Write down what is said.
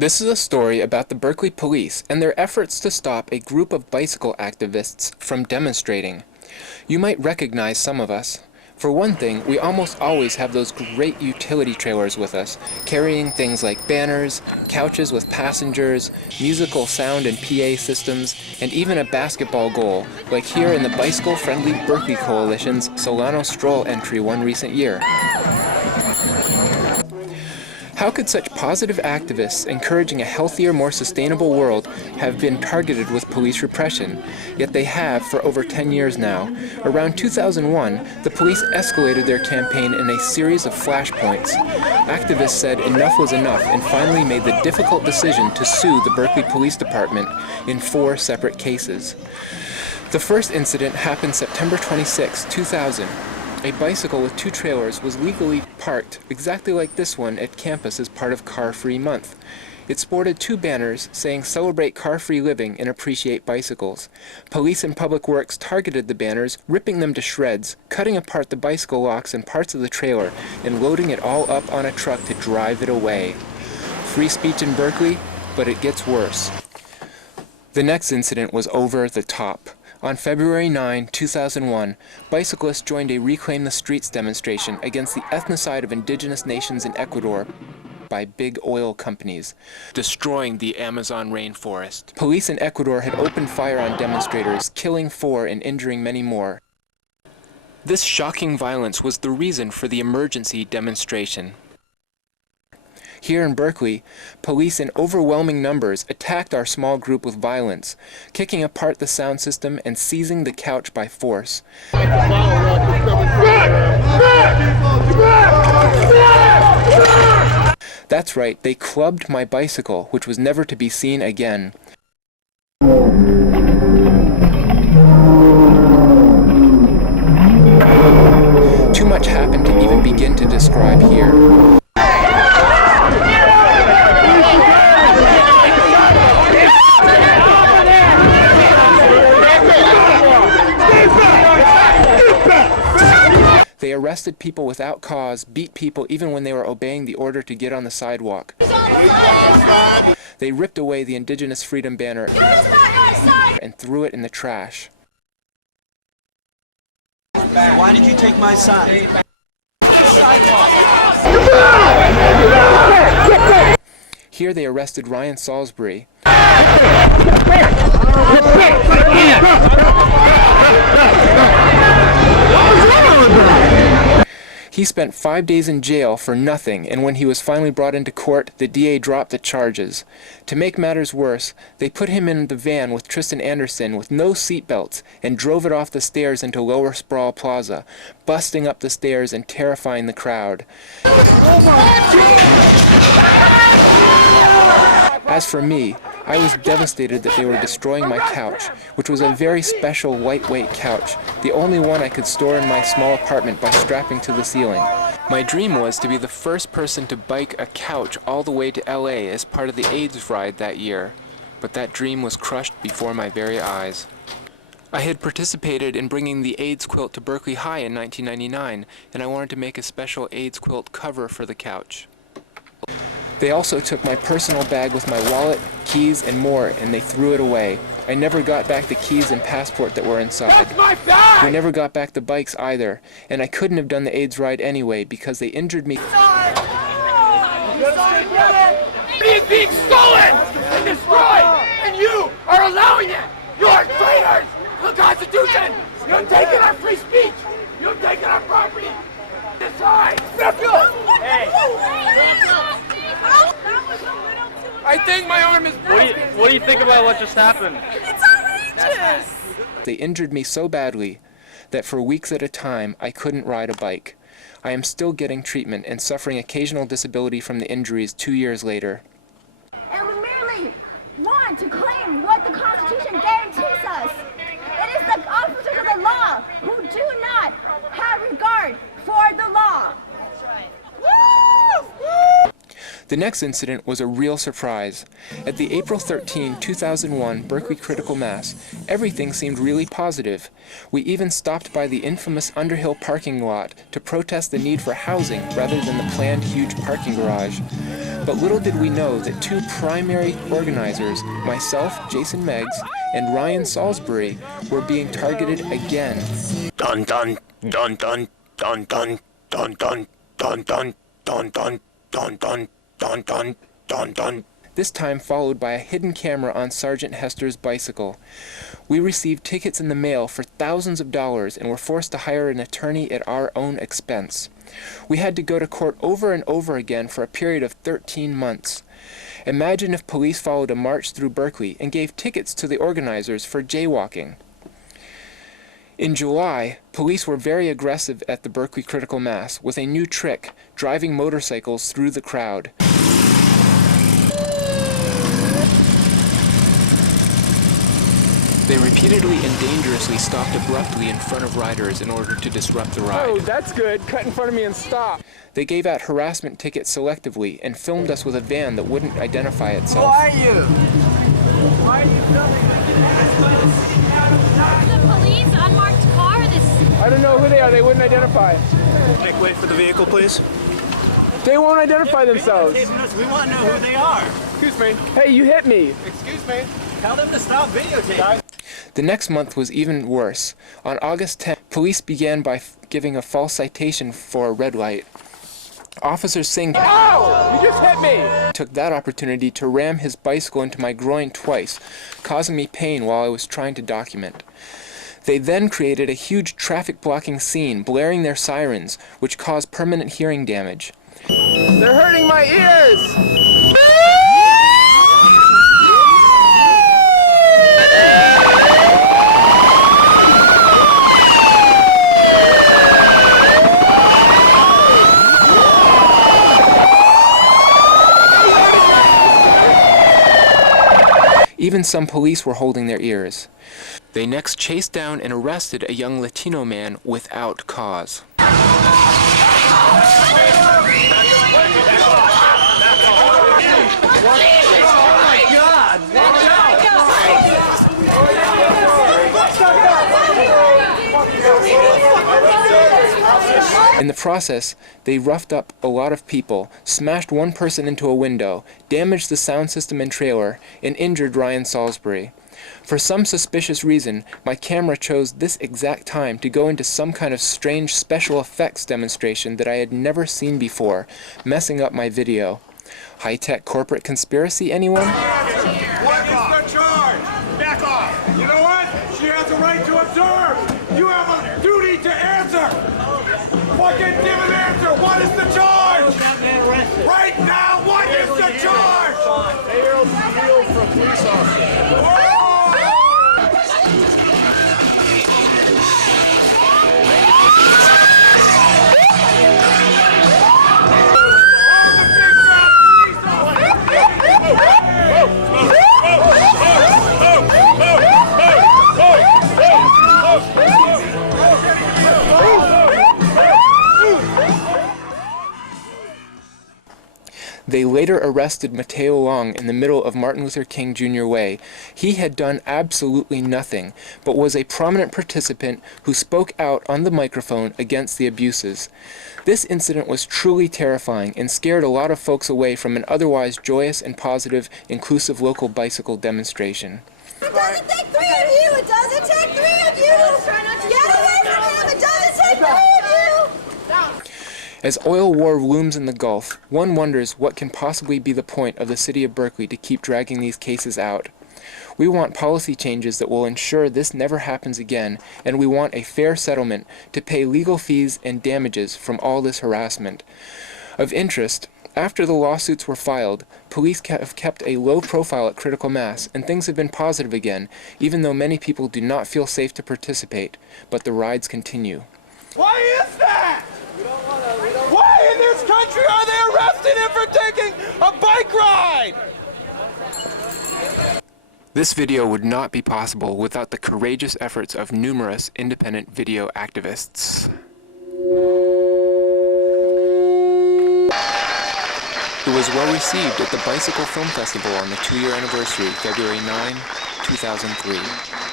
This is a story about the Berkeley Police and their efforts to stop a group of bicycle activists from demonstrating. You might recognize some of us. For one thing, we almost always have those great utility trailers with us, carrying things like banners, couches with passengers, musical sound and PA systems, and even a basketball goal, like here in the bicycle-friendly Berkeley Coalition's Solano Stroll entry one recent year. How could such positive activists encouraging a healthier, more sustainable world have been targeted with police repression? Yet they have for over 10 years now. Around 2001, the police escalated their campaign in a series of flashpoints. Activists said enough was enough and finally made the difficult decision to sue the Berkeley Police Department in 4 separate cases. The first incident happened September 26, 2000. A bicycle with 2 trailers was legally parked exactly like this one at campus as part of Car Free Month. It sported 2 banners saying "Celebrate Car-Free Living and Appreciate Bicycles." Police and Public Works targeted the banners, ripping them to shreds, cutting apart the bicycle locks and parts of the trailer, and loading it all up on a truck to drive it away. Free speech in Berkeley, but it gets worse. The next incident was over the top. On February 9, 2001, bicyclists joined a Reclaim the Streets demonstration against the ethnocide of indigenous nations in Ecuador by big oil companies, destroying the Amazon rainforest. Police in Ecuador had opened fire on demonstrators, killing 4 and injuring many more. This shocking violence was the reason for the emergency demonstration. Here in Berkeley, police in overwhelming numbers attacked our small group with violence, kicking apart the sound system and seizing the couch by force. That's right, they clubbed my bicycle, which was never to be seen again. Too much happened to even begin to describe here. They arrested people without cause, beat people even when they were obeying the order to get on the sidewalk. They ripped away the Indigenous Freedom banner and threw it in the trash. Why did you take my sign? Here they arrested Ryan Salisbury. He spent 5 days in jail for nothing, and when he was finally brought into court, the DA dropped the charges. To make matters worse, they put him in the van with Tristan Anderson with no seatbelts and drove it off the stairs into Lower Sproul Plaza, busting up the stairs and terrifying the crowd. As for me, I was devastated that they were destroying my couch, which was a very special lightweight couch, the only one I could store in my small apartment by strapping to the ceiling. My dream was to be the first person to bike a couch all the way to LA as part of the AIDS ride that year, but that dream was crushed before my very eyes. I had participated in bringing the AIDS quilt to Berkeley High in 1999, and I wanted to make a special AIDS quilt cover for the couch. They also took my personal bag with my wallet, keys, and more, and they threw it away. I never got back the keys and passport that were inside. We never got back the bikes either, and I couldn't have done the AIDS ride anyway because they injured me. It is being stolen and destroyed, and you are allowing it! You are traitors to the Constitution! You're taking our free speech! You're taking our property! Decide! I think my arm is broken. What do you think about what just happened? It's outrageous! They injured me so badly that for weeks at a time I couldn't ride a bike. I am still getting treatment and suffering occasional disability from the injuries 2 years later. And we merely want to claim what the Constitution guarantees us. It is the officers of the law who do not have regard for the law. That's right. Woo! The next incident was a real surprise. At the April 13, 2001 Berkeley Critical Mass, everything seemed really positive. We even stopped by the infamous Underhill parking lot to protest the need for housing rather than the planned huge parking garage. But little did we know that two primary organizers, myself, Jason Meggs, and Ryan Salisbury, were being targeted again. Dun dun dun dun dun dun dun dun dun dun dun dun dun dun dun dun dun dun. This time followed by a hidden camera on Sergeant Hester's bicycle. We received tickets in the mail for thousands of dollars and were forced to hire an attorney at our own expense. We had to go to court over and over again for a period of 13 months. Imagine if police followed a march through Berkeley and gave tickets to the organizers for jaywalking. In July, police were very aggressive at the Berkeley Critical Mass with a new trick, driving motorcycles through the crowd. They repeatedly and dangerously stopped abruptly in front of riders in order to disrupt the ride. Oh, that's good. Cut in front of me and stop. They gave out harassment tickets selectively and filmed us with a van that wouldn't identify itself. Who are you? Why are you filming The police, unmarked car, this... I don't know who they are. They wouldn't identify. Make way for the vehicle, please. They won't identify themselves. We want to know who they are. Excuse me. Hey, you hit me. Excuse me. Tell them to stop videotaping. The next month was even worse. On August 10th, police began by giving a false citation for a red light. Officer Singh Ow! You just hit me! took that opportunity to ram his bicycle into my groin twice, causing me pain while I was trying to document. They then created a huge traffic-blocking scene, blaring their sirens, which caused permanent hearing damage. They're hurting my ears! Even some police were holding their ears. They next chased down and arrested a young Latino man without cause. In the process, they roughed up a lot of people, smashed one person into a window, damaged the sound system and trailer, and injured Ryan Salisbury. For some suspicious reason, my camera chose this exact time to go into some kind of strange special effects demonstration that I had never seen before, messing up my video. High-tech corporate conspiracy, anyone? What is the charge? Back off! You know what? She has a right to observe! You have a duty to answer! Fucking give an answer! What is the charge? Right now, what is the charge? Aerial steal from police officer. They later arrested Mateo Long in the middle of Martin Luther King Jr. Way. He had done absolutely nothing, but was a prominent participant who spoke out on the microphone against the abuses. This incident was truly terrifying and scared a lot of folks away from an otherwise joyous and positive, inclusive local bicycle demonstration. It doesn't take three of you! It doesn't take three of you! Get away from him! It doesn't take three of you! As oil war looms in the Gulf, one wonders what can possibly be the point of the city of Berkeley to keep dragging these cases out. We want policy changes that will ensure this never happens again, and we want a fair settlement to pay legal fees and damages from all this harassment. Of interest, after the lawsuits were filed, police have kept a low profile at Critical Mass, and things have been positive again, even though many people do not feel safe to participate, but the rides continue. Why is that? Why in this country are they arresting him for taking a bike ride? This video would not be possible without the courageous efforts of numerous independent video activists. It was was well received at the Bicycle Film Festival on the 2-year anniversary, February 9, 2003.